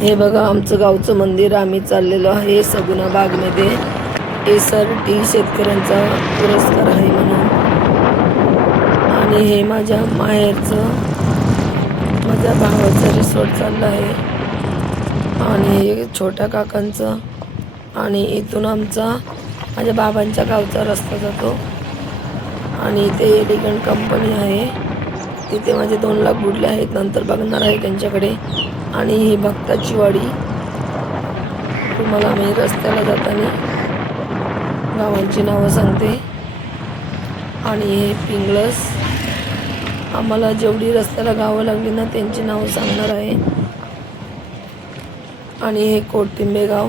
हे बघा आमचं गावचं मंदिर. आम्ही चाललेलो आहे सगुणा बागमध्ये. SRT शेतकऱ्यांचा पुरस्कार आहे म्हणून. आणि हे माझ्या माहेरचं, माझ्या भावाचं रिसॉर्ट चाललं आहे. आणि हे छोट्या काकांचं. आणि इथून आमचा माझ्या बाबांच्या गावचा रस्ता जातो. आणि इथे एलिगंट कंपनी आहे. तिथे माझे 2 लाख बुडले आहेत. नंतर बघणार आहे त्यांच्याकडे. आणि ही भक्ताची वाडी. तुम्हाला मी रस्त्याला जाताना गावांची नावं सांगते. आणि हे पिंगळस. आम्हाला जेवढी रस्त्याला गावं लागली ना त्यांची नावं सांगणार आहे. आणि हे कोटिंबे गाव.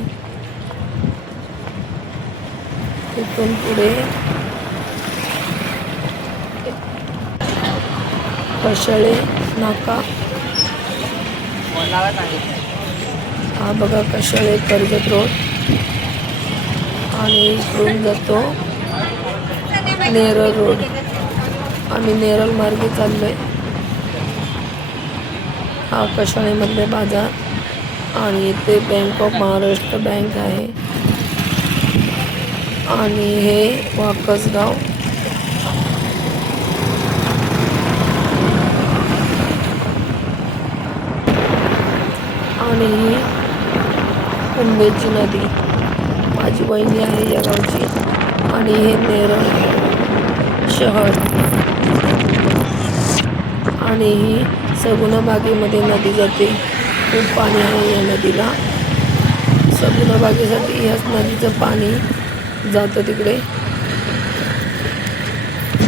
तिथून पुढे कशाळे नाका. हा बघा कशाळे कर्जत रोड. आणि इकडून जातो नेरळ रोड. आम्ही नेरळ मार्गे चाललोय. हा कशाळेमधले बाजार. आणि इथे बँक ऑफ महाराष्ट्र बँक आहे. आणि हे वाकसगाव. आणि ही कुंभेची नदी. माझी वहिनी आहे या गावची. आणि हे नेरळ शहर. आणि ही सगुणा बागेमध्ये नदी जाते. खूप पाणी आहे या नदीला. सगुणा बागेसाठी ह्याच नदीचं पाणी जातं तिकडे.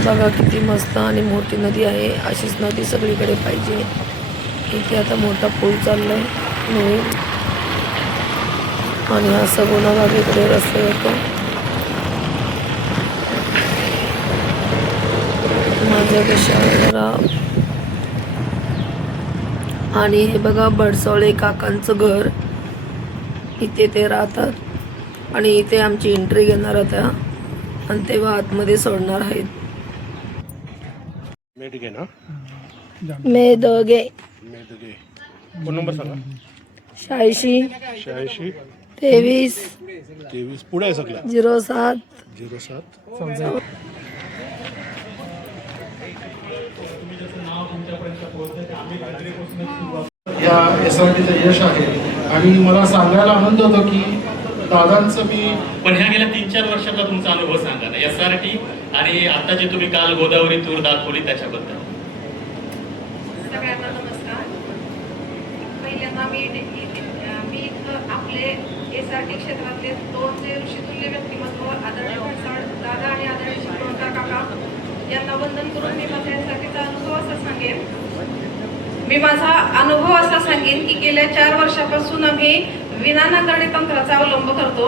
बघा किती मस्त आणि मोठी नदी आहे. अशीच नदी सगळीकडे पाहिजे. इथे आता मोठा पूल चाललाय नवीन. आणि हा सगुणा बागेकडे रस्ता येतो. माझ्या कशाळेला. आणि हे बघा बडसवळे काकांचं घर. इथे ते राहतात. आणि इथे आमची एंट्री घेणार होत्या आणि तेव्हा आतमध्ये सोडणार आहेत. मेदगे ना? मेदगे. फोन नंबर सांगा. 86 86 23 23 पुढे आहे सगळं. 07 07. या SRTचं यश आहे. आणि मला सांगायला आनंद होतो की दादांचं मी पण ह्या गेल्या 3-4 वर्षातला तुमचा अनुभव सांगा ना SRT आणि आता जे तुम्ही काल गोदावरी टूर दाखवली त्याच्याबद्दल. सगळ्यांना नमस्कार. पहिल्यांदा मी इथं आपले SRT क्षेत्रातले 2 जे ऋषितुल्य व्यक्तिमत्व आदरणीय भरसाड दादा आणि आदरणीय शिवणकर काका यांना वंदन करून मी माझ्या SRTचा अनुभव असा सांगेन की गेल्या 4 वर्षापासून आम्ही विना नांगरणी तंत्राचा अवलंब करतो.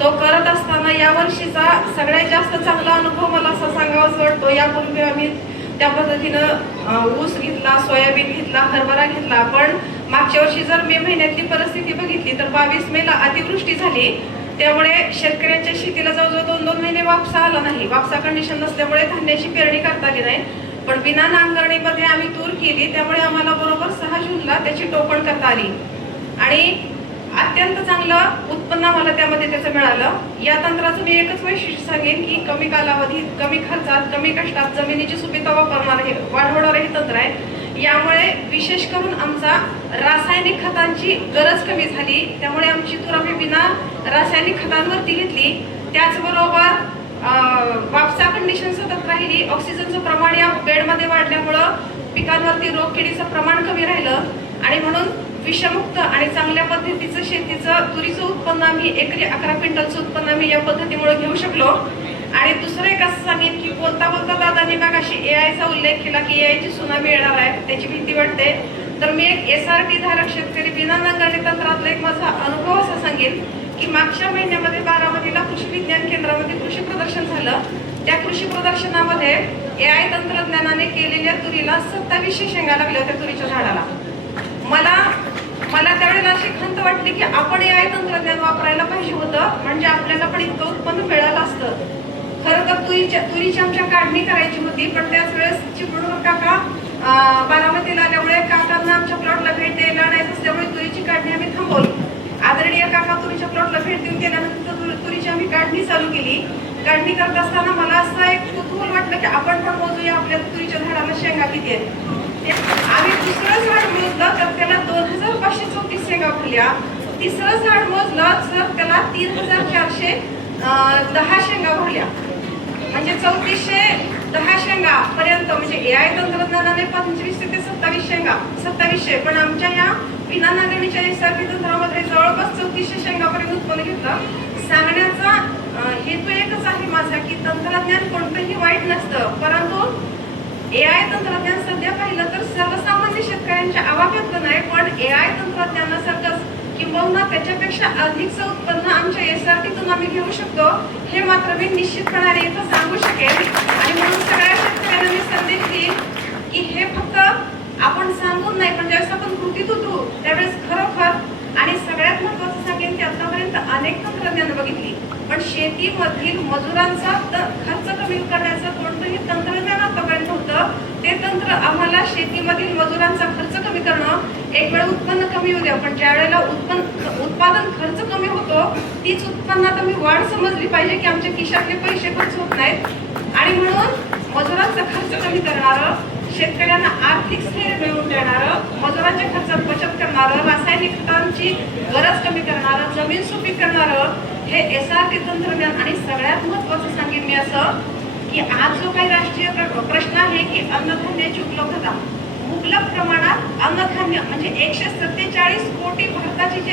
तो करत असताना या वर्षीचा सगळ्यात जास्त चांगला अनुभव मला असा सांगावासा वाटतो. यापूर्वी आम्ही त्या पद्धतीनं ऊस घेतला, सोयाबीन घेतला, हरभरा घेतला. पण मागच्या वर्षी जर मे महिन्यातली परिस्थिती बघितली तर 22 मेला अतिवृष्टी झाली. त्यामुळे शेतकऱ्यांच्या शेतीला जवळजवळ 2-2 महिने वापसा आला नाही. वापसा कंडिशन नसल्यामुळे धान्याची पेरणी करता आली नाही. पण विना नांगरणीमध्ये आम्ही तूर केली. त्यामुळे आम्हाला बरोबर 6 जूनला त्याची टोकण करता आली. आणि अत्यंत चांगलं उत्पन्न आम्हाला त्यामध्ये त्याचं मिळालं. या तंत्राचं मी एकच वैशिष्ट्य सांगेन की कमी कालावधीत, कमी खर्चात, कमी कष्टात जमिनीची सुपीकता वाढवणारं हे तंत्र आहे. यामुळे विशेष करून आमचा रासायनिक खतांची गरज कमी झाली. त्यामुळे आमची तूर आम्ही बिना रासायनिक खतांवरती घेतली. त्याचबरोबर वापसा कंडिशन सतत राहिली. ऑक्सिजनचं प्रमाण या बेडमध्ये वाढल्यामुळं पिकांवरती रोगकिडीचं प्रमाण कमी राहिलं. आणि म्हणून विषमुक्त आणि चांगल्या पद्धतीचं शेतीचं तुरीचं उत्पन्न आम्ही एकरी 11 क्विंटलचं उत्पन्न आम्ही या पद्धतीमुळे घेऊ शकलो. आणि दुसरं एक असं सांगेन की बोलता दादांनी मागाशी AI चा उल्लेख केला की AI ची सुनामी येणार आहे, त्याची भीती वाटते. तर मी एक SRT धारक शेतकरी बिना नांगरणी तंत्रातला एक माझा अनुभव असा सांगेन की मागच्या महिन्यामध्ये बारामतीला कृषी विज्ञान केंद्रामध्ये कृषी प्रदर्शन झालं. त्या कृषी प्रदर्शनामध्ये AI तंत्रज्ञानाने केलेल्या तुरीला 2700 शेंगा लागल्या होत्या तुरीच्या झाडाला. मला त्यावेळेला अशी खंत वाटली की आपण AI तंत्रज्ञान वापरायला पाहिजे होतं. म्हणजे आपल्याला पण इतकं उत्पन्न मिळालं असतं. खरं तर तुरीची आमच्या काढणी करायची होती. पण त्याच वेळेस चिपळूण काका बारामतीला आल्यामुळे काकांना आमच्या प्लॉटला भेट द्यायला आणायचं असल्यामुळे तुरीची काढणी आम्ही थांबवली. आमच्या प्लॉटला भेट देऊन गेल्यानंतर तुरीची आम्ही काढणी चालू केली. काढणी करत असताना मला असं एक कुतूहल वाटलं की आपण पण मोजूया आपल्या तुरीच्या झाडाला शेंगा किती आहेत. आम्ही दुसरं झाड मोजलं तर त्याला 2534 शेंगा फुलल्या. तिसरं झाड मोजलं तर त्याला 3410 शेंगा भरल्या. म्हणजे 3410 शेंगा पर्यंत, म्हणजे AI तंत्रज्ञानाने 25 ते 2700 पण आमच्या या विना नांगरणीच्या SRT तंत्रामध्ये जवळपास 3400 शेंगापर्यंत उत्पन्न घेतलं. सांगण्याचा हेतू एकच आहे माझा की तंत्रज्ञान कोणतंही वाईट नसतं, परंतु AI तंत्रज्ञान सध्या पाहिलं तर सर्वसामान्य शेतकऱ्यांच्या आवाक्यातलं नाही, पण AI तंत्रज्ञानासारखंच किंबहुना त्याच्यापेक्षा अधिकचं उत्पन्न आमच्या SRTतून आम्ही घेऊ शकतो हे मात्र मी निश्चितपणाने इथं सांगू शकेन. आणि म्हणून सगळ्या शेतकऱ्यांना मी संदेश देईन की हे फक्त आपण सांगून नाही, पण ज्यावेळेस आपण कृतीत उतरू त्यावेळेस खरोखर. आणि सगळ्यात महत्त्वाचं सांगेन की आतापर्यंत अनेक तंत्रज्ञान बघितली, पण शेतीमधील मजुरांचा खर्च कमी करण्याचं कोणतंही तंत्रज्ञान आतापर्यंत होतं. ते तंत्र आम्हाला शेतीमधील मजुरांचा खर्च कमी करणं, एक वेळ उत्पन्न कमी होऊ द्या, पण ज्या वेळेला उत्पादन खर्च कमी होतो तीच उत्पन्नात आम्ही वाढ समजली पाहिजे की आमच्या खिशातले पैसे खर्च होत नाहीत. आणि म्हणून मजुरांचा खर्च कमी करणारं, शेतकऱ्यांना आर्थिक स्थैर्य मिळवून देणारं, मजुरांच्या खर्चात बचत करणारं, रासायनिक खतांची गरज कमी करणारं, जमीन सुपीक करणारं हे SRT तंत्रज्ञान. आणि सगळ्यात महत्त्वाचं सांगेन मी असं की आज जो काही राष्ट्रीय प्रश्न आहे की अन्नधान्याची उपलब्धता, मुबलक प्रमाणात अन्नधान्य म्हणजे 147 कोटी भारताची जी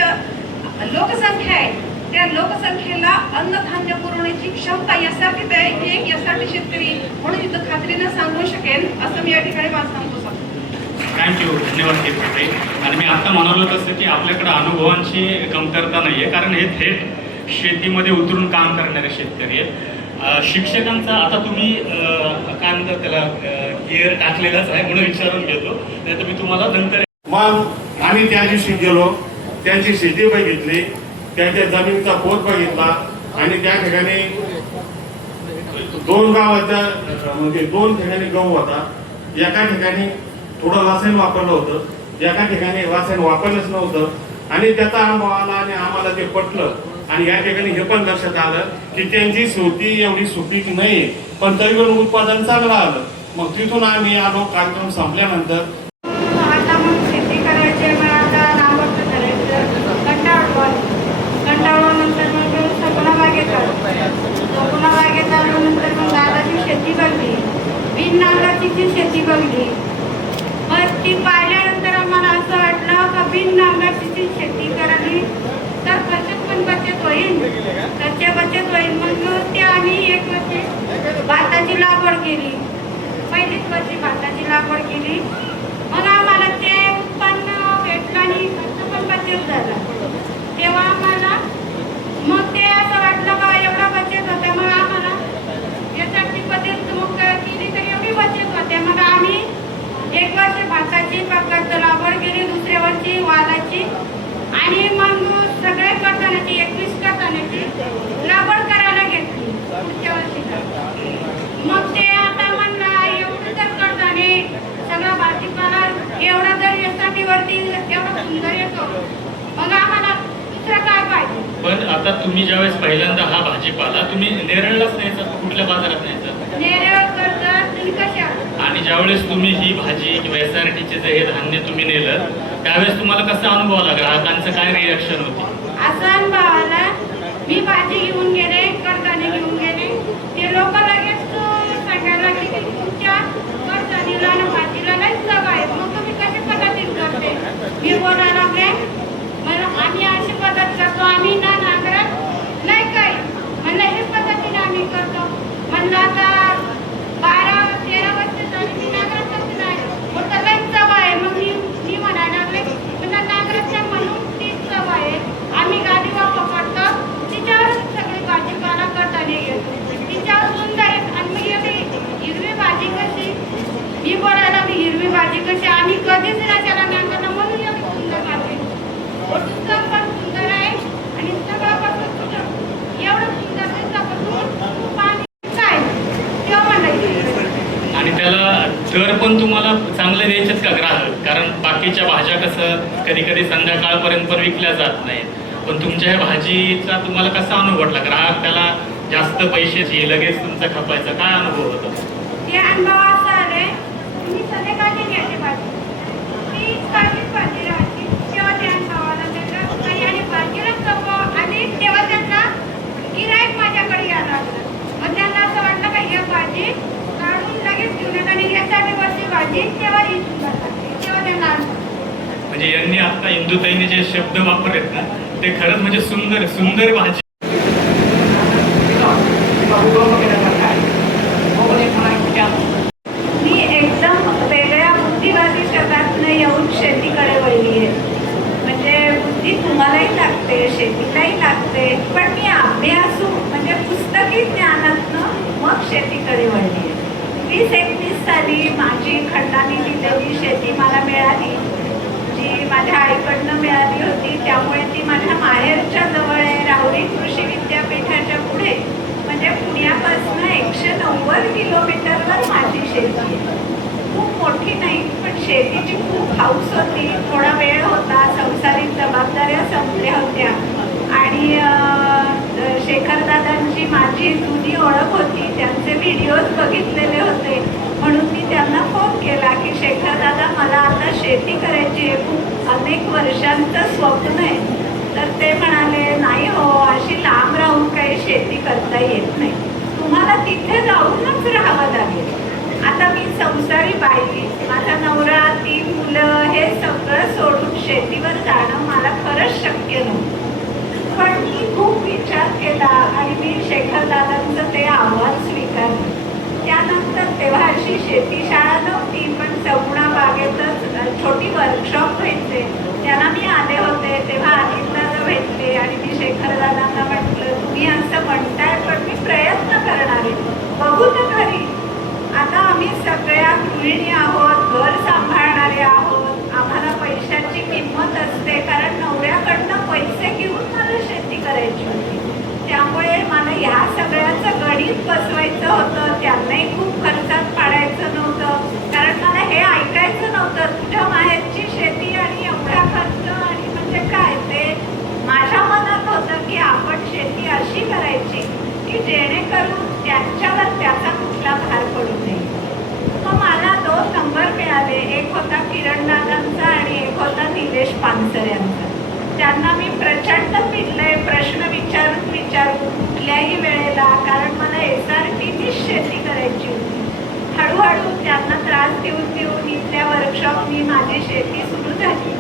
लोकसंख्या आहे त्या लोकसंख्येला अन्नधान्य पुरवण्याची क्षमता SRTत आहे. हे एक SRT शेतकरी म्हणून इथं खात्रीनं सांगू शकेन असं मी या ठिकाणी माझं सांगू शकतो. थँक्यू, धन्यवाद कीर्ती. आणि मी आता म्हणालो तसं की आपल्याकडे अनुभवांची कमतरता नाही आहे, कारण हे थेट शेतीमध्ये उतरून काम करणारे शेतकरी आहेत. शिक्षकांचा आता तुम्ही काय म्हणतात त्याला गिअर टाकलेलाच आहे म्हणून विचारून घेतो, नाही तर मी तुम्हाला नंतर. मग आम्ही त्या दिवशी गेलो, त्यांची शेती बघितली, त्यांच्या जमिनीचा पोत बघितला आणि त्या ठिकाणी 2 गावाच्या म्हणजे 2 ठिकाणी गहू होता. एका ठिकाणी थोडं वासन वापरलं होतं, एका ठिकाणी वासन वापरलंच नव्हतं. आणि त्याचा अनुभव आला आणि आम्हाला ते पटलं. आणि या ठिकाणी हे पण लक्षात आलं की त्यांची शेती एवढी सुपीक नाही, पण तरी पण उत्पादन चांगलं आलं. मग तिथून आम्ही आलो. कार्यक्रम संपल्यानंतर आता मग शेती करायची, मग आता नांगरणी करायचं, कंटाळल्यानंतर मग सगुणा बागेत आल्यानंतर मग दादाची शेती बघली, बिन नांगराची शेती बघली. मग ती पाहिल्यानंतर आम्हाला असं वाटलं का बिन नांगराची शेती करावी तर खर्चात पण बचत होईल, मग ते आम्ही 1 वर्ष भाताची लागवड केली. पहिलीच वर्षी भाताची लागवड केली. मग आम्हाला ते उत्पन्न भेटलं आणि खर्च पण बचत झाला. तेव्हा आम्हाला मग ते असं वाटलं का एवढा बचत होता, मग आम्हाला यासाठी पद्धत मग केली तर एवढी बचत होते. मग आम्ही 1 वर्ष भाताची लागवड केली, दुसऱ्या वर्षी वालाची आणि मग सगळे कडधान्याची 21 कडधान्याची लागवड करायला घेतली पुढच्या वर्षी. मग ते आता म्हणलं एवढं तर कडधान्य सगळा भाजीपाला एवढा जर SRT वरती एवढा सुंदर येतो, मग आम्हाला दुसरं काय पाहिजे. पण आता तुम्ही ज्यावेळेस पहिल्यांदा हा भाजीपाला तुम्ही नेरळलाच न्यायचा, कुठल्या बाजारात न्यायचा? नेरळ करतात तुम्ही कशा. आणि ज्यावेळेस तुम्ही ही भाजी किंवा SRTचे जे हे धान्य तुम्ही नेलं त्यावेळेस तुम्हाला कसा अनुभव आला, ग्राहकांचं काय रिॲक्शन होती? असा अनुभव आला, मी भाजी घेऊन गेले, कडधान्य घेऊन गेले, ते लोक लगेच सांगायला लागले की तुमच्या कडधान्याला आणि भाजीला लई चव आहे, मग तुम्ही कशा पद्धतीने करते. मी बोलायला लागले, मला आम्ही अशी पद्धत करतो, आम्ही ना नांगरत नाही काही, म्हणलं हे पद्धतीने आम्ही करतो. म्हणलं आता 12-13 वर्ष झाली मी नांगरतच नाही, मोठं लई चव आहे. मग मी म्हणायला लागले, म्हणलं नांगरत नाही म्हणून ती चव आहे. आम्ही गाडी पकडतो, तिच्यावर सगळी भाजीपाला कडधान्य घेतो, तिच्यावर सुंदर आहे. आणि मग एवढी हिरवी भाजी कशी, मी बोलायला मी हिरवी भाजी कशी, आम्ही कधीच नाही त्याला नांगरलं म्हणून एवढी सुंदर भाजी. चव पण सुंदर आहे आणि सगळं पण एवढं सुंदर दिसतं पाणी काय तेव्हा म्हणायचं. आणि त्याला दर पण तुम्हाला चांगले द्यायचेच का ग्राहक? कारण बाकीच्या भाज्या कसं कधी कधी संध्याकाळपर्यंत पण विकल्या जात नाहीत पण तुमच्या ह्या भाजीचा तुम्हाला कसा अनुभव वाटला? ग्राहक त्याला जास्त पैशाची लगेच तुमचं खपायचा काय अनुभव होता? ते अनुभव असा आले, तुम्ही संध्याकाळची घ्यायची भाजी, तीच भाजी राहायची, तेव्हा त्या अनुभवाला त्याला काही आणि भाजीला चव आणि तेव्हा त्यांना गिराईक माझ्याकडे यायला लागलं. मग त्यांना असं वाटलं का ही भाजी काढून लगेच घेऊन येतात आणि यासाठी बसली भाजी तेव्हा इथून जातात, तेव्हा त्यांना अनुभव. म्हणजे यांनी आता इंदुताईने जे शब्द वापरलेत ना ते खरंच म्हणजे सुंदर सुंदर भाजी. मी एकदम वेगळ्या बुद्धिवादी जगातनं येऊन शेतीकडे वळली आहे. म्हणजे बुद्धी तुम्हालाही लागते, शेतीलाही लागते, पण मी अभ्यासू म्हणजे पुस्तकी ज्ञानातनं मग शेतीकडे वळली आहे. 20-21 साली माझी खंडाने दिलेली शेती मला मिळाली, जी माझ्या आईकडनं मिळाली होती. त्यामुळे ती माझ्या माहेरच्या जवळ आहे, राहुरी कृषी विद्यापीठाच्या पुढे. म्हणजे पुण्यापासून 190 किलोमीटरवर माझी शेती आहे. खूप मोठी नाही, पण शेतीची खूप हौस होती. थोडा वेळ होता, संसारिक जबाबदाऱ्या संपल्या होत्या आणि शेखरदादांची माझी जुनी ओळख होती. त्यांचे व्हिडिओज बघितलेले होते, म्हणून मी त्यांना फोन केला की शेखरदादा मला आता शेती करायची आहे, खूप अनेक वर्षांचं स्वप्न आहे. तर ते म्हणाले नाही हो, अशी लांब राहून काही शेती करता येत नाही, तुम्हाला तिथे जाऊनच राहावं लागेल. आता मी संसारी बाई, माझा नवरा, 3 मुलं हे सगळं सोडून शेतीवर जाणं मला खरंच शक्य नव्हतं. पण मी खूप विचार केला आणि मी शेखरदादांचं ते आव्हान स्वीकारलं. त्यानंतर तेव्हा अशी शेती शाळा नव्हती, पण सगुणा बागेतच छोटी वर्कशॉप व्हायचे, त्यांना मी आले होते. तेव्हा आदित्यदादा भेटले आणि मी शेखरदादांना म्हटलं तुम्ही असं म्हणताय, पण मी प्रयत्न करणार आहे, बघू तर घरी. आता आम्ही सगळ्या गृहिणी आहोत, घर सांभाळणारे आहोत, आम्हाला पैशाची किंमत असते, कारण नवऱ्याकडनं पैसे घेऊन मला शेती करायची होती. त्यामुळे मला ह्या सगळ्याचं गणित बसवायचं होतं. त्यांनाही खूप खर्चात पाडायचं नव्हतं, कारण मला हे ऐकायचं नव्हतं तुझ्या माहेरची शेती आणि एवढा खर्च आणि म्हणजे काय. ते माझ्या मनात होतं की आपण शेती अशी करायची की जेणेकरून त्यांच्यावर त्याचा कुठला भार पडू नये. मग मला 2 नंबर मिळाले, एक होता किरणदादांचा आणि एक होता निलेश पानसर यांचा. त्यांना मी प्रचंड पिडले, प्रश्न विचारून कुठल्याही वेळेला, कारण मला SRTचीच शेती करायची होती. हळूहळू त्यांना त्रास देऊन इथल्या वर्कशॉपनी माझी शेती सुरू झाली.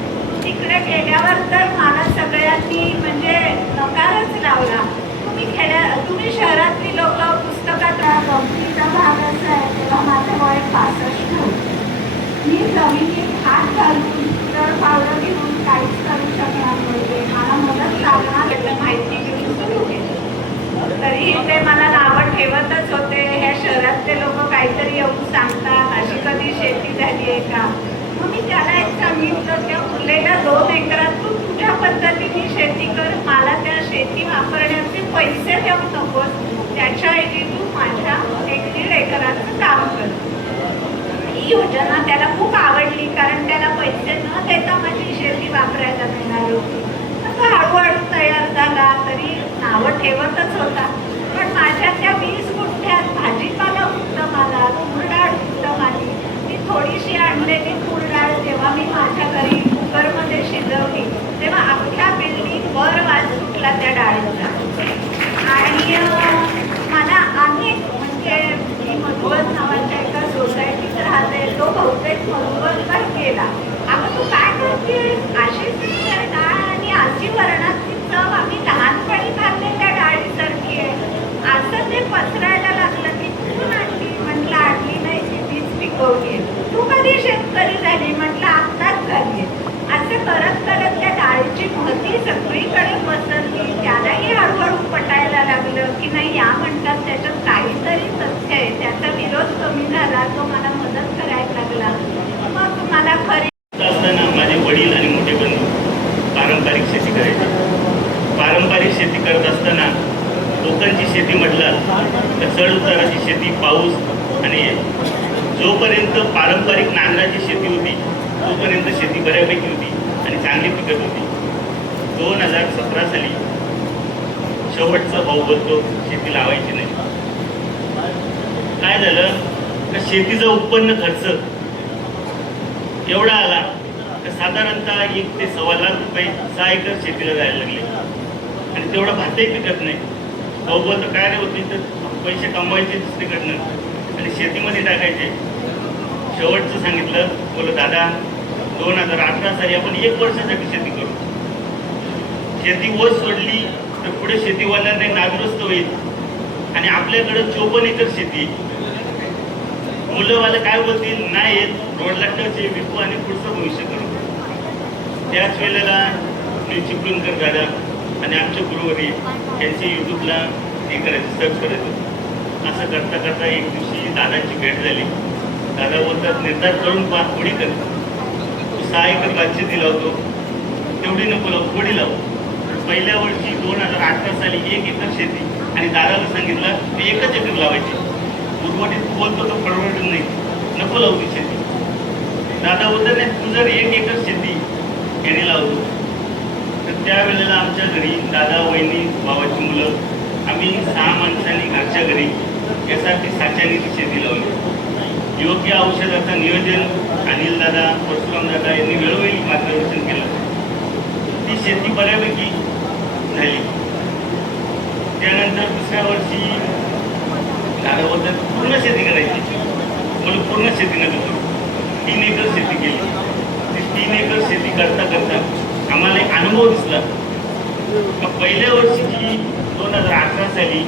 तिकडे गेल्यावर तर मला सगळ्यांनी म्हणजे नकारच लावला. तुम्ही शहरातली लोक पुस्तकात गमतीचा भाग असा आहे. तेव्हा माझं वय 65 होतं. मी जमिनीत हात घालून तर पावलं घेऊन काहीच करू शकणार नव्हते. मला मदत लागणार माहिती घेऊन सुरू केली. तरीही ते मला नावं ठेवतच होते, ह्या शहरातले लोक काहीतरी येऊन सांगतात, अशी कधी शेती झाली आहे का. मग मी त्याला एक सांगितलं, त्या उरलेल्या 2 एकरात तू तुझ्या पद्धतीने शेती कर, मला त्या शेती वापरण्याचे पैसे देऊ नकोस, त्याच्याऐवजी तू माझ्या 1-1.5 एकराचं काम कर. ही योजना त्याला खूप आवडली, कारण त्याला पैसे न देता माझी शेती वापरायला मिळणार होती. तो हळूहळू तयार झाला, तरी नावं ठेवतच होता. पण माझ्या त्या 20 गुंठ्यात भाजीपाला उत्तम आला, तूरडाळ उत्तम आली. मी थोडीशी आणलेली तूरडाळ जेव्हा मी माझ्या घरी कुकरमध्ये शिजवली, तेव्हा अख्ख्या बिल्डिंगवर वास सुटला त्या डाळीचा. आणि मला अनेक म्हणजे मी मधुवन नावाच्या एका सोसायटीत राहते, तो बहुतेक मधुवनवर गेला, अगं तू काय करतेस, अशीच डाळ आणि अशी वरणाची चव आम्ही लहानपणी खाल्लेल्या डाळीसारखी आहे. असं ते पसरायला लागलं की कुठून आणली. म्हटलं आणली नाही, तीच पिकवली आहे. तू कधी शेतकरी झाली. म्हटलं आत्ताच झाली. असं करत करत त्या डाळीची महती सगळीकडे पसरली. त्यालाही हळूहळू पटायला लागलं की नाही, या म्हणतात त्याच्यात काहीतरी तथ्य आहे. त्याचा विरोध कमी झाला, तो मला मदत करायला लागला. मग मला खरी असताना माझे वडील आणि मोठे बंधू पारंपरिक शेती करायचे. पारंपरिक शेती करत असताना लोकांची शेती म्हटलं तर चढ उताराची शेती, पाऊस, आणि जोपर्यंत पारंपरिक नांगराची शेती होती तोपर्यंत शेती बऱ्यापैकी होती आणि चांगली पिकत होती. 2017 साली शेवटचा भाऊ बोलतो शेती लावायची नाही. काय झालं तर शेतीचा उत्पन्न खर्च एवढा आला तर साधारणतः 1 ते 1.25 लाख रुपये 6 एकर शेतीला जायला लागले आणि तेवढा भातही पिकत नाही. भाऊ बोलतो काय रे होती तर पैसे कमवायचे दुसरीकडनं आणि शेतीमध्ये टाकायचे. शेवटचं सांगितलं, बोलो दादा 2018 साली आपण 1 वर्षासाठी शेती करू. शेती ओस सोडली तर पुढे शेती होणार नाही, नादुरुस्त होईल आणि आपल्याकडे 54 एकर शेती. मुलंवाले काय बोलतील, नाही येत रोडला टच विकू आणि पुढचं भविष्य करू. त्याच वेळेला मी चिपळूणकर दादा आणि आमचे गुरुवारी यांचे यूट्यूबला हे करायचं, सर्च करायचं. असं करता करता एक दिवशी दादांची भेट झाली. दादा बोलतात निर्धार करून पहा, थोडी कर, तू 6 एकर भातशेती लावतो तेवढी नको लावू, थोडी लावू. पहिल्या वर्षी 2018 साली 1 एकर शेती आणि दादाला सांगितलं ते 1च एकर लावायची. उर्वरित बोलतो तो परवडत नाही, नको लावू ती शेती. दादा बोलतात नाही, तू जर 1 एकर शेती याने लावतो तर त्यावेळेला आमच्या घरी दादा, वहिनी, भावाची मुलं आम्ही 6 माणसांनी घरच्या घरी यासाठी साच्याने ती शेती लावली. योग्य औषधाचं नियोजन अनिल दादा, परशुराम दादा यांनी वेळोवेळी मार्गदर्शन केलं. ती शेती बऱ्यापैकी झाली. त्यानंतर दुसऱ्या वर्षी दादा बोलतात पूर्ण शेती करायची. मला पूर्ण शेती नका करू, 3 एकर शेती केली. ती 3 एकर शेती करता करता आम्हाला एक अनुभव दिसला. मग पहिल्या वर्षीची 2018 साली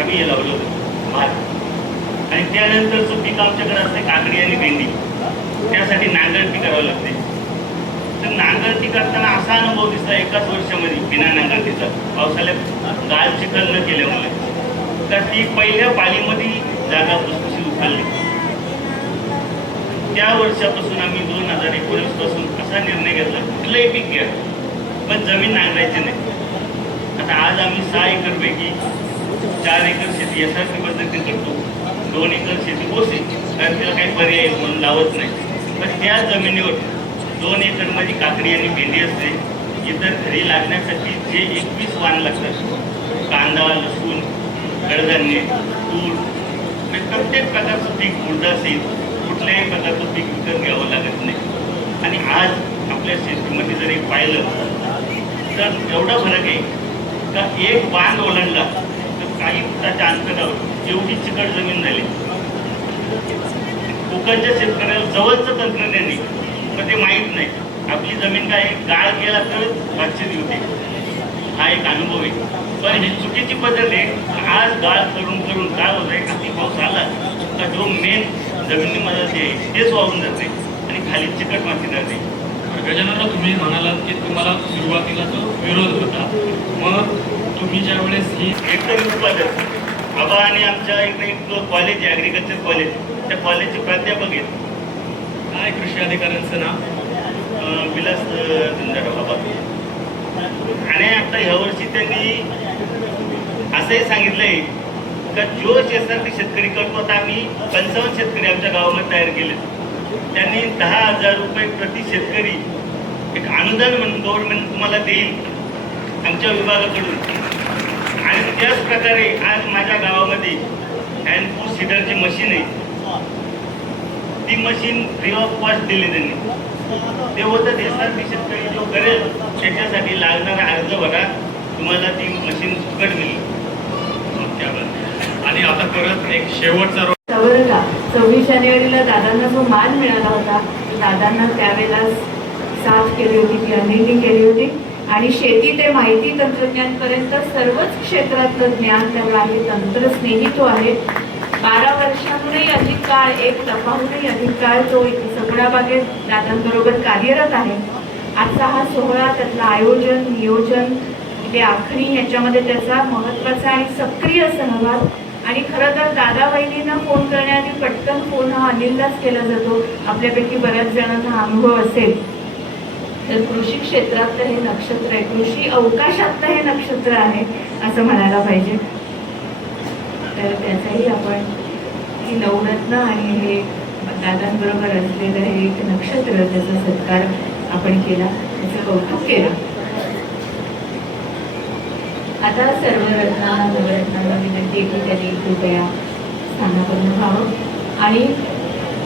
आम्ही हे लावलं होतं भात आणि त्यानंतरचं पीक आमच्याकडे असते काकडी आणि भेंडी. त्यासाठी नांगरटी करावं लागते. तर नांगरटी करताना असा अनुभव दिसला एकाच वर्षामध्ये बिना नांगरटीचा, पावसाळ्यात गाळ चिखल न केल्यामुळे, तर ती पहिल्या पालीमध्ये जागा पुसपुशीत उचलली. त्या वर्षापासून आम्ही 2019 पासून असा निर्णय घेतला, कुठलंही पीक घ्या पण जमीन नांगरायची नाही. आता आज आम्ही 6 एकर पैकी 4 एकर शेती SRP पद्धतीने करतो, 2 एकर शेती बोसे, कारण त्याला काही पर्याय म्हणून लावत नाही. पण त्या जमिनीवर 2 एकरमध्ये काकडी आणि भेंडी असते. इतर घरी लागण्यासाठी जे 21 वाण लागतात, कांदा, लसूण, कडधान्य, तूर, प्रत्येक प्रकारचं पीक उडदासीत कुठल्याही प्रकारचं पीक विकत घ्यावं लागत नाही. आणि आज आपल्या शेतीमध्ये जर एक पाहिलं तर एवढा फरक आहे का एक बांध ओलांडला तर काही फुटाच्या अंतरावर एवढी चिकट जमीन झाली. कोकणच्या शेतकऱ्याला जवळचं तंत्रज्ञान नाही, पण ते माहीत नाही. आपली जमीन काय गाळ केला तर भातशेती होते, हा एक अनुभव आहे. पण ही चुकीची पद्धत आहे. आज गाळ करून करून काय होत आहे, अति पाऊस आला तर जो मेन जमिनीमध्ये जे तेच वाहून जाते आणि खाली चिकट माती जाते. गजाननराव, तुम्ही म्हणालात की तुम्हाला सुरुवातीला जो विरोध होता, मग तुम्ही ज्या वेळेस ही एकदम उत्पादक बाबा आणि आमच्या इकडे एक कॉलेज आहे, ॲग्रिकल्चर कॉलेज, त्या कॉलेजचे प्राध्यापक आहेत. काय कृषी अधिकाऱ्यांचं नाव? विलास धनंजयराव बाबा. आणि आता ह्या वर्षी त्यांनी असंही सांगितलंय का जो शेतकरी करतो, आता आम्ही 55 शेतकरी आमच्या गावामध्ये तयार केले. त्यांनी 10,000 रुपये प्रति शेतकरी एक अनुदान म्हणून गव्हर्नमेंट तुम्हाला देईल आमच्या विभागाकडून. आणि त्याच प्रकारे आज माझ्या गावामध्ये हँडपूर सीडरची मशीन आहे, ती मशीन फ्री ऑफ कॉस्ट दिली त्यांनी. ते होतं SRP शेतकरी जो करेल त्याच्यासाठी लागणारा अर्ज भरा, तुम्हाला ती मशीन फुकट मिळेल. आणि आता परत एक शेवटचा का 26 जानेवारीला दादांना जो मान मिळाला होता, दादांना त्यावेळेला साथ केली होती, ती अनिलनी केली होती. आणि शेती ते माहिती तंत्रज्ञानपर्यंत सर्वच क्षेत्रातलं ज्ञान त्याला आहे, तंत्रस्नेही तो आहे. 12 वर्षांहूनही अधिक काळ, 1 तपाहूनही अधिक काळ तो सगळ्या बागेत दादांबरोबर कार्यरत आहे. आजचा हा सोहळा, त्यातलं आयोजन, नियोजन, ते आखणी, याच्यामध्ये त्याचा महत्त्वाचा आणि सक्रिय सहभाग. आणि खरं तर दादा वहिनींना फोन करण्याआधी पटकन फोन हा अनिललाच केला जातो. आपल्यापैकी बऱ्याच जणांना हा अनुभव असेल. तर कृषी क्षेत्रातलं हे नक्षत्र आहे, कृषी अवकाशातलं हे नक्षत्र आहे असं म्हणायला पाहिजे. तर त्याचाही आपण ही नवरत्न आणि हे दादांबरोबर असलेलं हे एक नक्षत्र, त्याचा सत्कार आपण केला, त्याचं कौतुक केलं. आता सर्व रत्नांना नवरत्नांना विनंती की त्यांनी कृपया स्थानापन्न व्हावं. आणि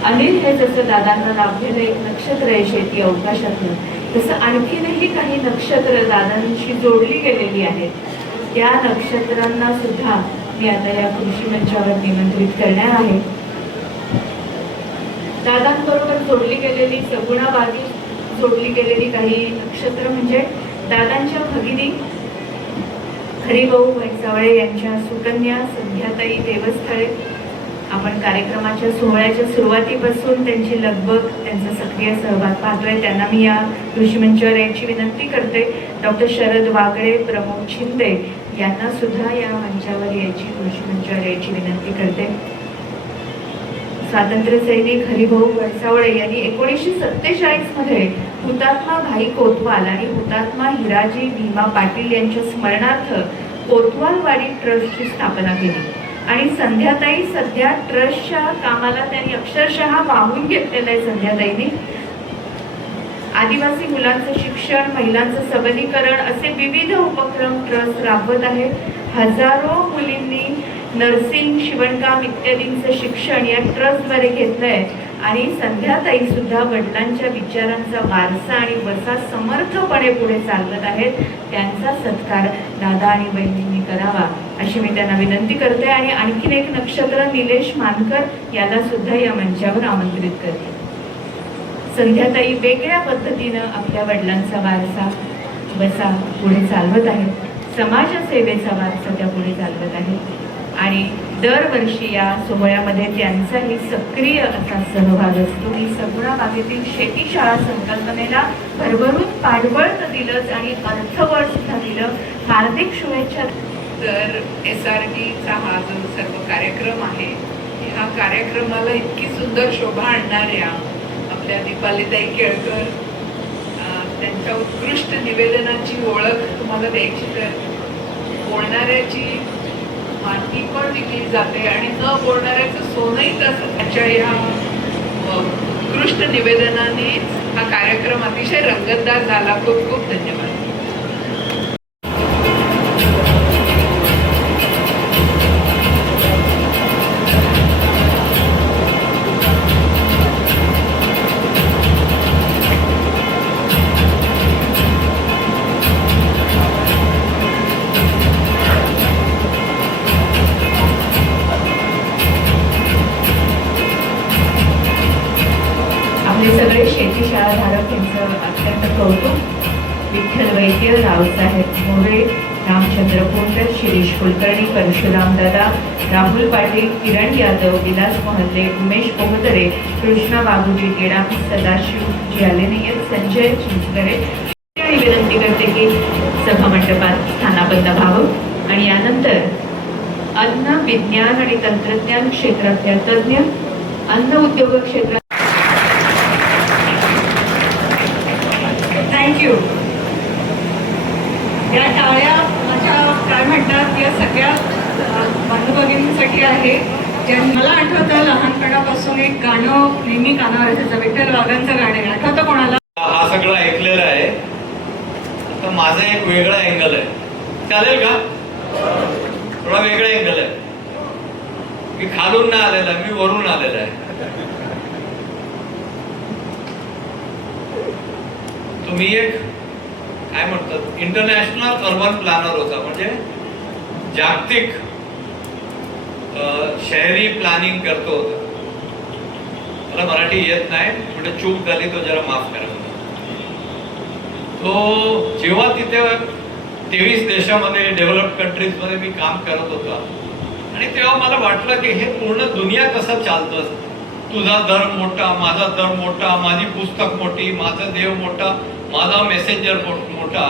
अनिल हे जसं दादांना लाभलेलं एक नक्षत्र आहे शेती अवकाशातलं, तसं आणखीनही काही नक्षत्र दादांशी जोडली गेलेली आहेत. त्या नक्षत्रांना सुद्धा मी आता या कृषी मंचावर निमंत्रित करणार आहे. दादांबरोबर जोडली गेलेली सगुणाबागी जोडली गेलेली काही नक्षत्र म्हणजे दादांच्या भगिनी हरिभाऊ वैसावळे यांच्या सुकन्या संध्याताई देवस्थळे. आपण कार्यक्रमाच्या सोहळ्याच्या सुरुवातीपासून त्यांची लगबग, त्यांचा सक्रिय सहभाग पाहतोय. त्यांना मी या कृषी मंचावर यायची विनंती करते. डॉक्टर शरद वागळे, प्रमोद शिंदे यांना सुद्धा या मंचावर यायची, कृषी मंचावर यायची विनंती करते. स्वातंत्र्य सैनिक हरिभाऊ वैसावळे यांनी 1947 मध्ये हुतात्मा भाई कोतवाल आणि हुतात्मा हिराजी भीमा पाटील यांच्या स्मरणार्थ कोतवालवाडी ट्रस्टची स्थापना केली. आणि संध्याताई सध्या ट्रस्टच्या कामाला त्यांनी अक्षरशः वाहून घेतलेलं आहे. संध्याताईंनी आदिवासी मुलांचं शिक्षण, महिलांचं सबलीकरण असे विविध उपक्रम ट्रस्ट राबवत आहे. हजारो मुलींनी नर्सिंग, शिवणकाम इत्यादींचं शिक्षण या ट्रस्टद्वारे घेतलंय. आणि संध्याताई सुद्धा वडिलांच्या विचारांचा वारसा आणि वसा समर्थपणे पुढे चालवत आहेत. त्यांचा सत्कार दादा आणि बहिणींनी करावा अशी मी त्यांना विनंती करते. आणि आणखीन एक नक्षत्र निलेश मानकर याला सुद्धा या मंचावर आमंत्रित करते. संध्याताई वेगळ्या पद्धतीनं आपल्या वडिलांचा वारसा वसा पुढे चालवत आहेत. समाजसेवेचा वारसा त्या पुढे चालवत आहेत. आणि दरवर्षी या सोहळ्यामध्ये त्यांचाही सक्रिय असा सहभाग असतो. ही सगुणाबागेतील शेती शाळा संकल्पनेला भरभरून पाठबळ तर दिलंच आणि अर्थबळ सुद्धा दिलं. हार्दिक शुभेच्छा. तर SRTचा हा जो सर्व कार्यक्रम आहे, ह्या कार्यक्रमाला इतकी सुंदर शोभा आणणाऱ्या आपल्या दीपालीताई केळकर, त्यांच्या उत्कृष्ट निवेदनाची ओळख तुम्हाला द्यायची तर बोलणाऱ्याची माती पण विकली जाते आणि न बोलणाऱ्याचं सोनंही तसं. त्याच्या या उत्कृष्ट निवेदनाने हा कार्यक्रम अतिशय रंगतदार झाला. खूप खूप धन्यवाद. आपले सगळे शेती शाळाधारक यांचं अत्यंत कौतुक. विठ्ठल वैद्य, रावसाहेब मोरे, रामचंद्र कोंडर, शिरीष कुलकर्णी, परशुराम दादा, राहुल पाटील, किरण यादव, विलास मोहल्ले, उमेश पोहतरे, कृष्णा बाबूजी गेडा, सदाशिव जी आले नाहीत, संजय चिंचकरे. आणि विनंती करते की सभामंडपात स्थानापन्न व्हावं. आणि यानंतर अन्न, विज्ञान आणि तंत्रज्ञान क्षेत्रातल्या तज्ज्ञ, अन्न उद्योग क्षेत्रात थँक्यू. या टाळ्या माझ्या काय म्हणतात या सगळ्या बंधुभगिनींसाठी आहे. मला आठवतं लहानपणापासून एक गाणं नेहमी कानावर असायचं, विठ्ठल वाघांचं गाणं आहे. आठवतं कोणाला? हा सगळं ऐकलेलं आहे. आता माझा एक वेगळा अँगल आहे, चालेल का? थोडा वेगळा अँगल आहे. मी खालून नाही आलेला, मी वरून आलेला आहे. तुम्ही एक काय म्हणतात इंटरनॅशनल अर्बन प्लॅनर होता, म्हणजे जागतिक शहरी प्लॅनिंग करतो होता. मला मराठी येत नाही, थोडं चूक झाली तो जरा माफ करा. तो जेव्हा तिथे 23 देशामध्ये डेव्हलप्ड कंट्रीजमध्ये मी काम करत होतो आणि तेव्हा मला वाटलं की हे पूर्ण दुनिया कसं चालतं. तुझा दर मोठा, माझा दर मोठा, माझी पुस्तक मोठी, माझा देव मोठा, माझा मेसेंजर मोठा.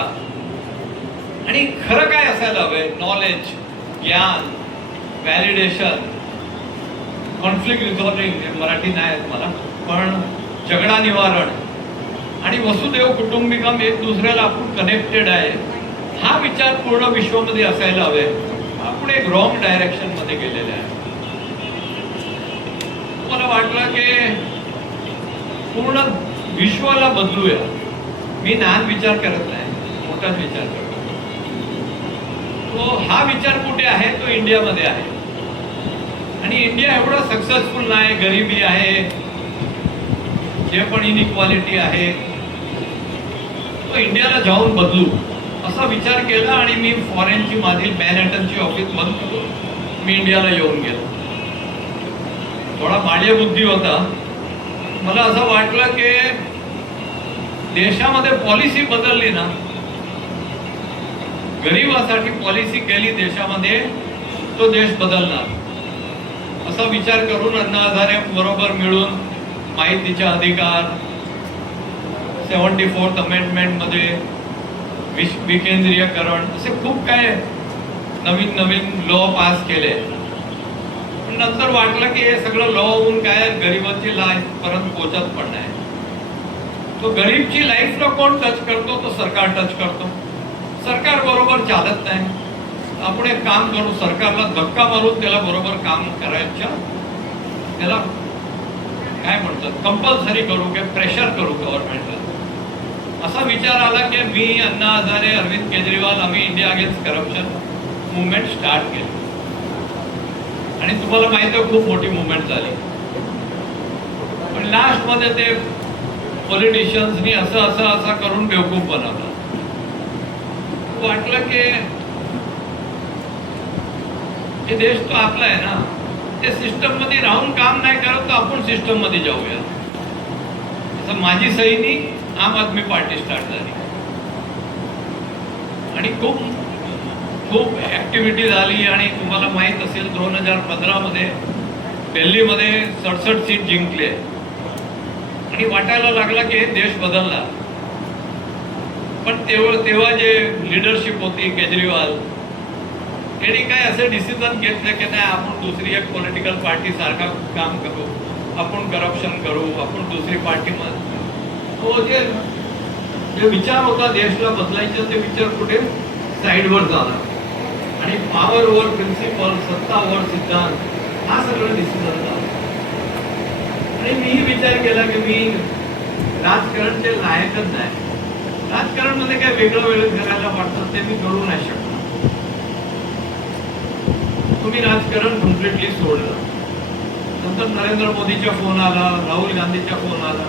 आणि खरं काय असायला हवंय? नॉलेज, ज्ञान, व्हॅलिडेशन, कॉन्फ्लिक्ट रिझॉल्विंग, मराठी नाही आहेत मला, पण झगडा निवारण आणि वसुदेव कुटुंबिकम, एक दुसऱ्याला आपण कनेक्टेड आहे, हा विचार पूर्ण विश्वामध्ये असायला हवे. आपण एक रॉंग डायरेक्शन मध्ये गेलेले आहे. मला वाटलं की पूर्ण विश्वाला बदलूया. मी लहान विचार करत नाही, मोठाच विचार करतो. तो हा विचार कुठे आहे? तो इंडियामध्ये आहे. आणि इंडिया एवढा सक्सेसफुल नाही. गरिबी आहे, जे पण इनइक्वालिटी आहे, तो इंडियाला जाऊन बदलू असा विचार केला. आणि मी फॉरेनची माझी मॅनहॅटनची ऑफिस बंद करून मी इंडियाला येऊन गेलो. थोडा बाल्यबुद्धी होता. मला असं वाटलं की देशामध्ये पॉलिसी बदलली ना, गरिबासाठी पॉलिसी केली देशामध्ये, तो देश बदलणार असा विचार करून अण्णा हजारे बरोबर मिळून माहितीचा अधिकार, 74th अमेंडमेंट मध्ये विकेंद्रीयकरण, असे खूप काय नवीन नवीन लॉ पास केले. पण नंतर वाटलं की हे सगळं लॉ होऊन काय गरिबांची लाईफ पर्यंत पोहोचत पण नाही. तो गरीबची लाईफला कोण टच करतो? तो सरकार टच करतो. सरकार बरोबर चालत नाही. आपण एक काम करू, सरकारला धक्का मारून त्याला बरोबर काम करायचं, त्याला काय म्हणतात कंपल्सरी करू, की प्रेशर करू गव्हर्नमेंटला. असा विचार आला की मी, अण्णा हजारे, अरविंद केजरीवाल, आम्ही India against corruption movement start केली. आणि तुम्हाला माहिती आहे खूप मोठी मुवमेंट झाली. पण लास्ट मध्ये ते पॉलिटिशियन्सनी असं असं असं करून बेवकूफ बनवलं. वाटलं की हे देश तो आपला आहे ना, ते सिस्टम मध्ये राहून काम नाही करत, तर आपण सिस्टम मध्ये जाऊया. असं माझी सैनी आम आदमी पार्टी स्टार्ट झाली आणि खूप खूप ऍक्टिव्हिटी झाली. आणि तुम्हाला माहित असेल 2015 मध्ये दिल्लीमध्ये 67 सीट जिंकले. आणि वाटायला लागला की हे देश बदलला. पण तेव्हा जे लिडरशिप होती केजरीवाल, त्यांनी काय असे डिसिजन घेतले की नाही, आपण दुसरी एक पॉलिटिकल पार्टी सारखा काम करू, आपण करप्शन करू, आपण दुसरी पार्टी मध्ये. तो जे विचार होता देशला बदलायचा, ते विचार कुठे साईडवर झाला. आणि पॉवर ओव्हर प्रिन्सिपल, सत्ता ओव्हर सिद्धांत, हा सगळं डिसिजन झाला. आणि मीही विचार केला की मी राजकारणचे लायकच नाही. राजकारण मध्ये काय वेगळं वेगळं करायला वाटतं ते मी करू नाही शकतो. तुम्ही राजकारण कम्प्लिटली सोडलं. नंतर नरेंद्र मोदीचा फोन आला, राहुल गांधीचा फोन आला.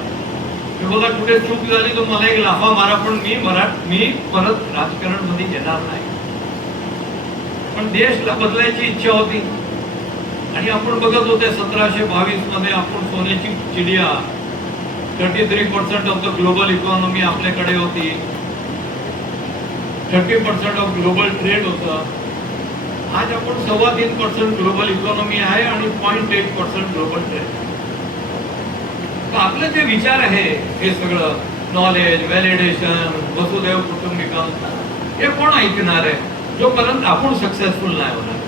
मी बोला कुठे चूक झाली तर मला एक लाफा मारा, पण मी परत राजकारण मध्ये येणार नाही. पण देशला बदलायची इच्छा होती. आणि आपण बघत होते 1722 मध्ये आपण सोन्याची चिडिया, 33% ऑफ द ग्लोबल इकॉनॉमी आपल्याकडे होती, 30% ऑफ ग्लोबल ट्रेड होतं. आज आपण 3.25% ग्लोबल इकॉनॉमी आहे आणि 0.8% ग्लोबल ट्रेड. आपलं जे विचार आहे हे सगळं नॉलेज, व्हॅलिडेशन, वसुदैव कुटुंबिकम, हे कोण ऐकणार आहे जोपर्यंत आपण सक्सेसफुल नाही होणार.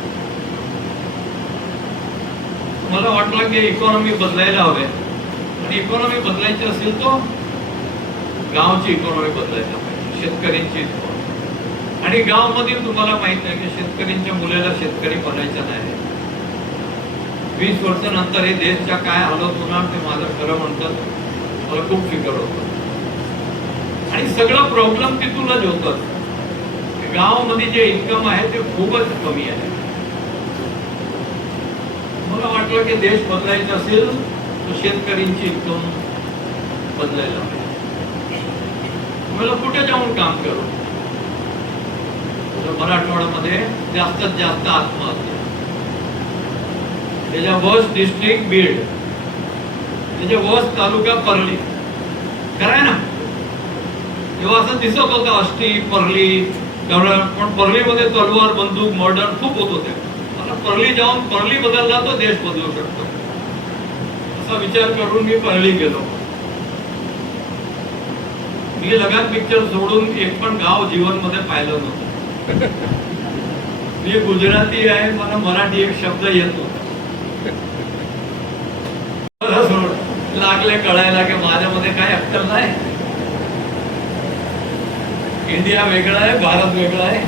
मला वाटलं की इकॉनॉमी बदलायला हवे. आणि इकॉनॉमी बदलायची असेल तो गावची इकॉनॉमी बदलायला पाहिजे, शेतकऱ्यांची. आणि गाव मधील तुम्हाला माहित आहे की शेतकऱ्यांच्या मुलाला शेतकरी बनायचं नाही. 20 वर्षानंतर हे देशच्या काय हालत होणार ते माझं खरं म्हणतात, मला खूप फिकर होतं. आणि सगळं प्रॉब्लेम तिथूनच होतं. गावामध्ये जे इन्कम आहे ते खूपच कमी आहे. मला वाटलं की देश बदलायचा असेल तर शेतकऱ्यांची इन्कम बदलायला पाहिजे. मला कुठे जाऊन काम करू? मराठवाड्यामध्ये जास्तीत जास्त आत्महत्या, त्याच्या वर्स्ट डिस्ट्रिक्ट बीड, त्याच्या वर्स्ट तालुका परली. कराय ना, तेव्हा असं दिसत होतं अष्टी, परली, पण परलीमध्ये तलवार, बंदूक, मर्डर खूप होत होते. आता परली जाऊन परली बदलला तो देश बदलू शकतो असा विचार करून मी परली गेलो. मी लगान पिक्चर सोडून एक पण गाव जीवन मध्ये पाहिलं नव्हतं. मी गुजराती आहे, मला मराठी एक शब्द येतो. लागले कळायला की माझ्यामध्ये काय अक्कल नाही. इंडिया वेगळा आहे, भारत वेगळा आहे.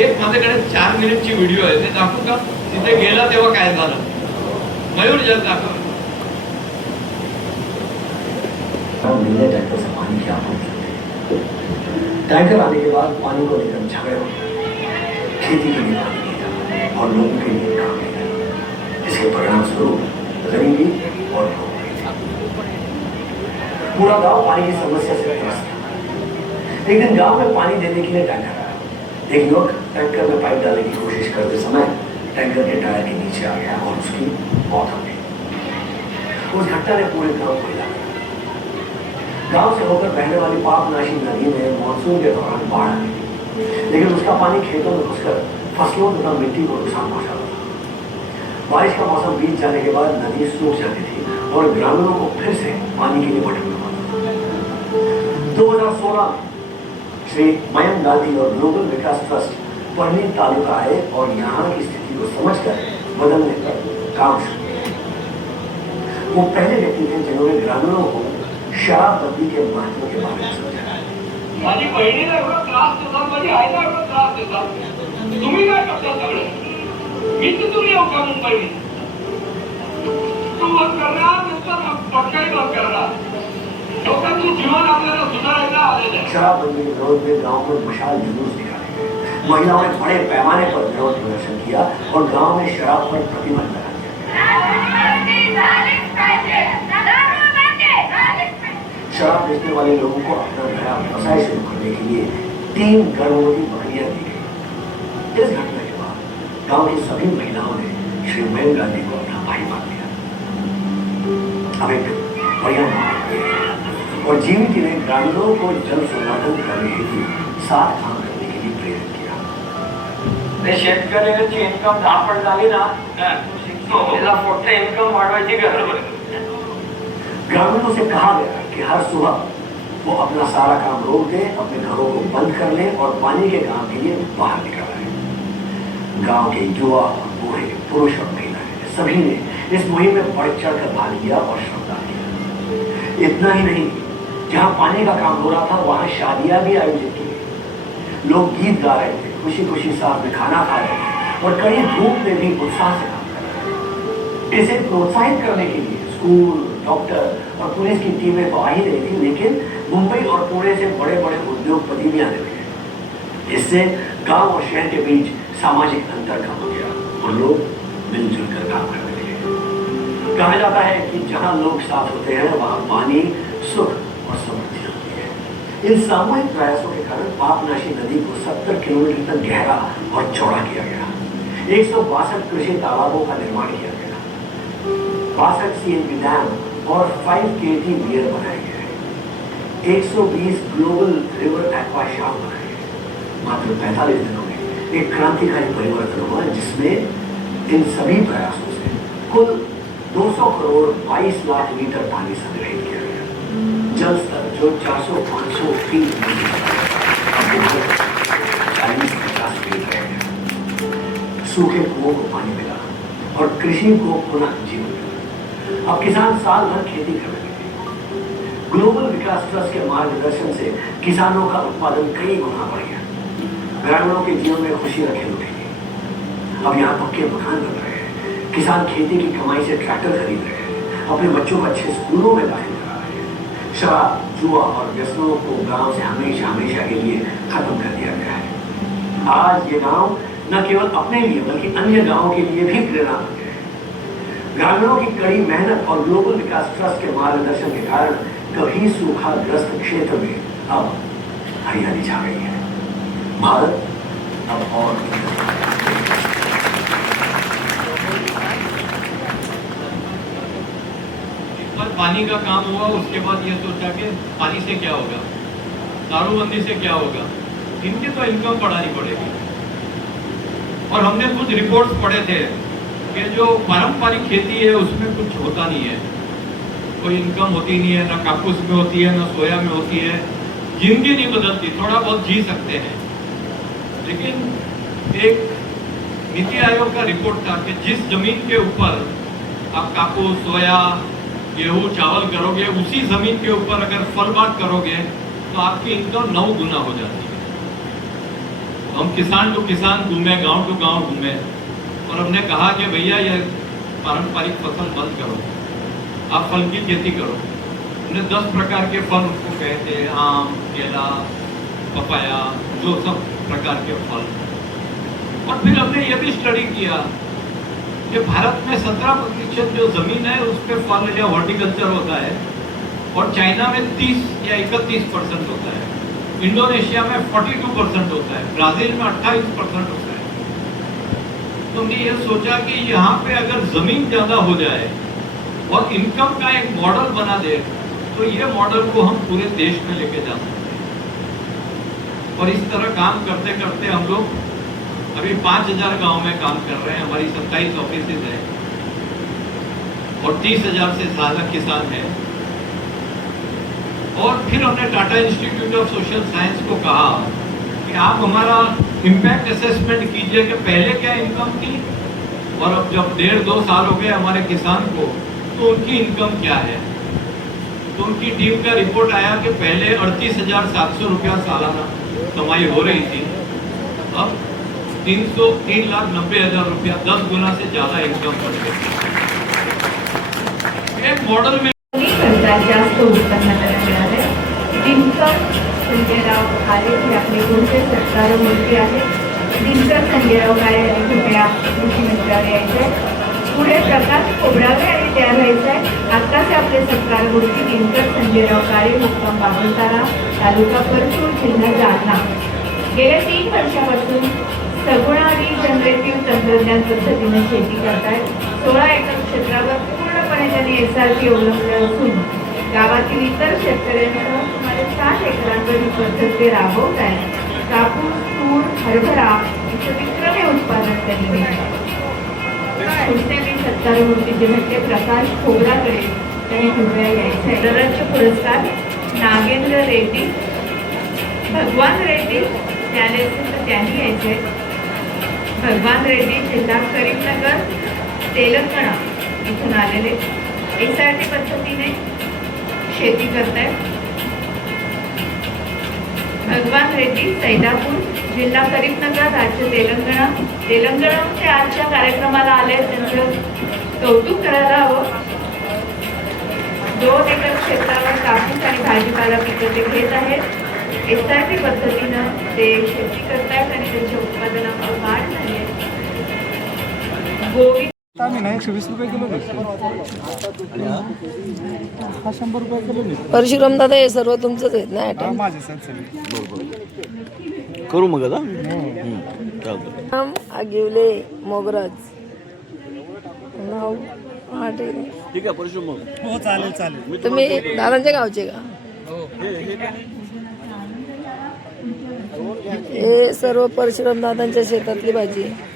एक माझ्याकडे 4 मिनिटची व्हिडिओ आहे, ते दाखवू का? तिथे गेला तेव्हा काय झालं, मयूर जल दाखव. पानी की आपूर्ति टैंकर आने के बाद पानी को लेकर झगड़े होते हैं, खेती के लिए पानी नहीं था और लोगों के लिए काम नहीं था। इसके परिणाम स्वरूप गरीबी और भूख। पूरा गांव पानी की समस्या से त्रस्त था। एक दिन गांव में पानी देने के लिए टैंकर आया। एक युवक टैंकर में पाइप डालने की कोशिश करते समय टैंकर के टायर के नीचे आ गया और उसकी मौत हो गई। उस घटना ने पूरे गांव को हिला दिया। गांव से होकर बहने वाली पापनाशी नदी में मानसून के दौरान बाढ़ आ गई, लेकिन उसका पानी खेतों में घुसकर फसलों तथा मिट्टी को नुकसान पहुंचा था। बारिश का मौसम बीत जाने के बाद नदी सूख जाती थी और ग्रामीणों को फिर से पानी के लिए भटकना पड़ता था। 2016 में श्री मयंक गांधी और ग्लोबल विकास ट्रस्ट परनी तालुका आए और यहाँ की स्थिति को समझकर बदलने का काम शुरू किया। वो पहले व्यक्ति थे जिन्होंने ग्रामीणों को शराबबंदी के महत्व के बारे में समझाया। माझी बहिणीला एवढा त्रास देतात, माझी आईला एवढा त्रास देतात, तुम्ही काय करता सगळे? मी तिथून येऊ का मुंबई? तू बंद करणार नंतर पटकन बंद करणार. लोकांचं जीवन आपल्याला सुधारायला आलेलं आहे. शराबबंदी के विरोध में गांव में मशाल जुलूस निकाले गए। महिलाओं ने बड़े पैमाने पर विरोध प्रदर्शन किया और गांव में शराब पर प्रतिबंध लगा दिया। शराब बेचने वाले लोगों को अपना नया व्यवसाय शुरू करने के लिए 3 गर्भवती बहनियां दी गई। इस घटना के बाद गांव की सभी महिलाओं ने श्री मयंक गांधी को अपना भाई मान लिया। अब एक बढ़िया और जीवित ने ग्रामीणों को जल संवर्धन करने हेतु साथ काम करने के लिए प्रेरित किया। शेतकऱ्याची इन्कम 10 पट झाली ना, त्याला मोठं इन्कम वाढवायची गरज आहे. ग्रामीणों से कहा गया कि हर सुबह वो अपना सारा काम रोक दे, अपने घरों को बंद कर ले और पानी के काम के लिए बाहर निकल आए। गांव के युवा, बूढ़े, पुरुष और महिलाएं सभी ने इस मुहिम में बढ़ चढ़ कर भाग लिया और श्रमदान किया। इतना ही नहीं, जहां पानी का काम हो रहा था वहां शादियां भी आयोजित की गई। लोग गीत गा रहे थे, खुशी खुशी साथ में खाना खा रहे थे और कड़ी धूप में भी उत्साह से काम कर रहे थे। इसे प्रोत्साहित करने के लिए स्कूल, डॉक्टर और पुलिस की टीमें तो आ ही रही थी, लेकिन मुंबई और पुणे से बड़े बड़े उद्योगपति भी आने लगे। इससे गांव और शहर के बीच सामाजिक अंतर कम हो गया और लोग मिलजुल कर काम करने लगे। कहा जाता है कि जहां लोग साथ होते हैं वहां पानी, सुख और समृद्धि होती है। इन सामूहिक प्रयासों के कारण पापनाशी नदी को 70 किलोमीटर तक गहरा और चौड़ा किया गया। 162 कृषि तालाबों का निर्माण किया गया, 62 CNG डैम और 5 KT बियर बनाए गए हैं। 120 ग्लोबल रिवर एक्वा शाफ्ट बनाए गए। मात्र 45 दिनों में एक क्रांतिकारी परिवर्तन हुआ, जिसमें इन सभी प्रयासों से कुल 200 करोड़ 22 लाख लीटर पानी संग्रहित किया गया। जल स्तर जो 400-500 फीट 40-50 फीट रह गया। सूखे कुओं को पानी मिला और कृषि को पुनः जीवन मिला। अब किसान साल भर खेती करने लगे। ग्लोबल विकास ट्रस्ट के मार्गदर्शन से किसानों का उत्पादन कई गुना बढ़ गया। ग्रामीणों के जीवन में खुशी रखे उठेगी। अब यहाँ पक्के मकान बन रहे हैं, किसान खेती की कमाई से ट्रैक्टर खरीद रहे हैं, अपने बच्चों को अच्छे स्कूलों में दाखिल करा रहे हैं। शराब, जुआ और व्यसनों को गांव से हमेशा हमेशा के लिए खत्म कर दिया गया है। आज ये गांव न केवल अपने लिए बल्कि अन्य गांवों के लिए भी प्रेरणा बन गए हैं। ग्रामीणों की कड़ी मेहनत और ग्लोबल विकास ट्रस्ट के मार्गदर्शन के कारण कभी सूखाग्रस्त क्षेत्र में अब हरियाली छा गई है। भारत अब और पानी का काम हुआ, उसके बाद ये सोचा कि पानी से क्या होगा, दारूबंदी से क्या होगा, इनकी तो इनकम बढ़ानी पड़ेगी। और हमने कुछ रिपोर्ट्स पढ़े थे कि जो पारंपरिक खेती है उसमें कुछ होता नहीं है, कोई इनकम होती नहीं है, ना कापूस में होती है, ना सोया में होती है, जिंदगी नहीं बदलती, थोड़ा बहुत जी सकते हैं। लेकिन एक नीति आयोग का रिपोर्ट था कि जिस जमीन के ऊपर आप कापूस, सोया, गेहूं, चावल करोगे, उसी जमीन के ऊपर अगर फल बाग करोगे तो आपकी इनकम 9 गुना हो जाती है। हम किसान टू किसान घूमे, गांव टू गांव घूमे और हमने कहा कि भैया ये पारंपरिक फसल बंद करो, आप फल की खेती करो। हमने 10 प्रकार के फल उसको कहे थे, आम, केला, पपाया, जो सब प्रकार के फल। और फिर हमने ये भी स्टडी किया कि भारत में 17% जो जमीन है उस पर फल या हॉर्टिकल्चर होता है और चाइना में 30 या 31% होता है, इंडोनेशिया में 42% होता है, ब्राजील में 28% होता है। तो हमने ये सोचा कि यहाँ पे अगर जमीन ज्यादा हो जाए और इनकम का एक मॉडल बना दे तो ये मॉडल को हम पूरे देश में लेके जा सकते हैं। और इस तरह काम करते करते हम लोग अभी 5000 गांव में काम कर रहे हैं। हमारी 27 ऑफिसेज है और 30,000 से ज्यादा किसान हैं। और फिर हमने Tata institute of social science को कहा कि आप हमारा इम्पैक्ट असेसमेंट कीजिए कि पहले क्या इनकम थी और अब जब 1.5-2 साल हो गए हमारे किसान को तो उनकी इनकम क्या है। तो उनकी टीम का रिपोर्ट आया कि पहले 38,700 रुपया सालाना कमाई हो रही थी, अब 3,90,000 रुपया, 10 गुना से ज्यादा इनकम बढ़ गई। एक मॉडल में जास्त उत्पन्न मिळाले। दिनकर संजयराव काळे हे आपले पुढचे सत्कार मूर्ती आहेत। दिनकर संजयराव काळे यांनी कृपया कृषी मंत्र्यावर यायचे। पुढे प्रकाश खोबरावे आणि तयार व्हायचे आहे। आत्ताचे आपले सत्कार मूर्ती दिनकर संजयराव काळे, मुक्काम बाबुलतारा, तालुका परतूर, जिल्हा जालना। गेल्या 3 वर्षापासून सगुणावी जनरेटिव्ह तंत्रज्ञान पद्धतीने शेती करतायत। 16 एकर क्षेत्रावर पूर्णपणे त्यांनी SRT अवलंबले असून गावातील इतर शेतकऱ्यांसह सुमारे 60 एकरांवर ही पद्धत ते राबवत आहेत। कापूस, तूर, हरभरा इथं विक्रमी उत्पादन त्यांनी घेतलं। पुढचे मी सत्कार मूर्तीचे म्हणजे प्रकाश खोबराकडे त्यांनी कृपया यायचे। दररोजचे पुरस्कार नागेंद्र रेड्डी, भगवान रेड्डी त्याने त्यांनी यायचे। भगवान रेड्डी जिल्हा करीमनगर, तेलंगणा इथून आलेले, SRT पद्धतीने शेती करतायत। भगवान रेड्डी सैदापूर, जिल्हा करीमनगर, राज्य तेलंगणा। तेलंगणाचे आजच्या कार्यक्रमाला आले, त्यांचं कौतुक करायला हवं। 2 एकर क्षेत्रावर कापूस आणि भाजीपाला पिकं ते घेत आहेत। SRT पद्धतीनं ते शेती करतायत आणि त्यांच्या उत्पादनामध्ये वाढ झाली आहे। गोविंद 120 रुपये किलो हा 100 रुपये किलो परशुराम दादा हे सर्व तुमचंच आहेत ना आयटम? माझे सर करू मग आता नाम आगिवले मोगराज, नाव पाटील। ठीक आहे परशुराम मग. हो चालेल। तुम्ही दादांच्या गावचे का? हे सर्व परशुराम दादांच्या शेतातली भाजी आहे।